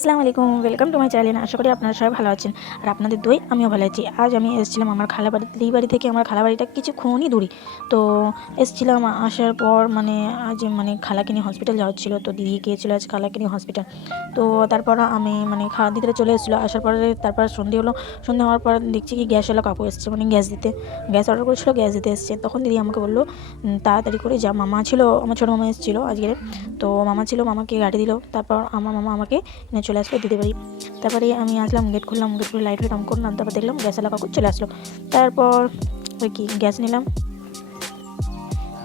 আসসালামু আলাইকুম, welcome to my channel. আশা করি আপনারা সবাই ভালো আছেন আর আপনাদের দোয়ায় আমিও ভালো আছি। আজ আমি এসেছিলাম আমার এই বাড়ি থেকে আমার খালাবাড়িটা কিছুক্ষণই দূরে। তো এসেছিলাম, আসার পর আজ খালাকে নিয়ে হসপিটাল যাওয়ার ছিল, তো দিদি গিয়েছিলো আজ খালাকে নিয়ে হসপিটাল। তো তারপর আমি খাওয়া দিতে চলে এসেছিলো। আসার পরে তারপর সন্ধে হলো। সন্ধে হওয়ার পর দেখছি কি গ্যাসওয়ালা কাকু এসছে, গ্যাস দিতে, গ্যাস অর্ডার করেছিলো, গ্যাস দিতে এসছে। তখন দিদি আমাকে বললো তাড়াতাড়ি করে যা। মামা ছিল, আমার ছোটো মামা এসেছিলো আজকে। তো মামা ছিল, মামাকে গাড়ি দিল। তারপর আমার মামা আমাকে নিয়ে চলে আসলো দিদি বাড়ি। তারপরে আমি আসলাম, গেট খুললাম, গেট খুলে লাইট অন করলাম। তারপর দেখলাম গ্যাসওয়ালা কাকু চলে আসলো। তারপর ওই কি গ্যাস নিলাম।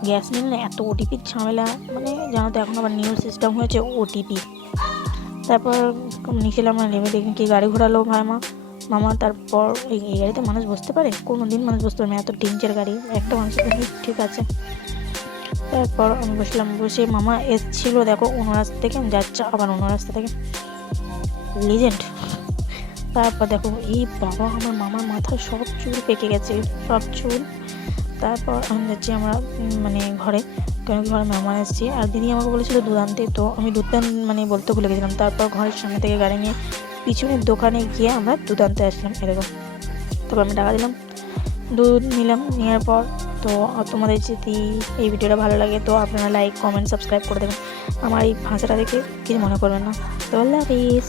গ্যাস নিলে এত ওটিপির ঝামেলা, জানো তো এখন আবার নিউ সিস্টেম হয়েছে ওটিপি। তারপর নিয়েছিলাম, নেমে দেখি কি গাড়ি ঘোরালো মামা। তারপর এই গাড়িতে মানুষ বসতে পারে? কোনো দিন মানুষ বসতে পারে না, এত ডেঞ্জার গাড়ি। একটা মানুষের জন্য ঠিক আছে। তারপর আমি বসলাম, বসে মামা এসছিল, দেখো অন্য রাস্তা থেকে যাচ্ছে, আবার অন্য রাস্তা থেকে, লিজেন্ড। তারপর দেখো এই বাবা, আমার মামার মাথায় সব চুল পেকে গেছে, সব চুল। তারপর আমি যাচ্ছি আমরা ঘরে, কারণ ঘরে মেহমান এসেছি। আর দিদি আমাকে বলেছিল দুধ আনতে, তো আমি দুধটা বলতে ভুলে গেছিলাম। তারপর ঘরের সামনে থেকে গাড়ি নিয়ে পিছনের দোকানে গিয়ে আমরা দুধ আনতে আসলাম, এরকম। তারপর আমি টাকা দিলাম, দুধ নিলাম। নেওয়ার পর তো তোমাদের যদি এই ভিডিওটা ভালো লাগে তো আপনারা লাইক, কমেন্ট, সাবস্ক্রাইব করে দেবেন। আমার এই ভাষাটা দেখে কিছু মনে করবেন না। তো আল্লাহ হাফিজ।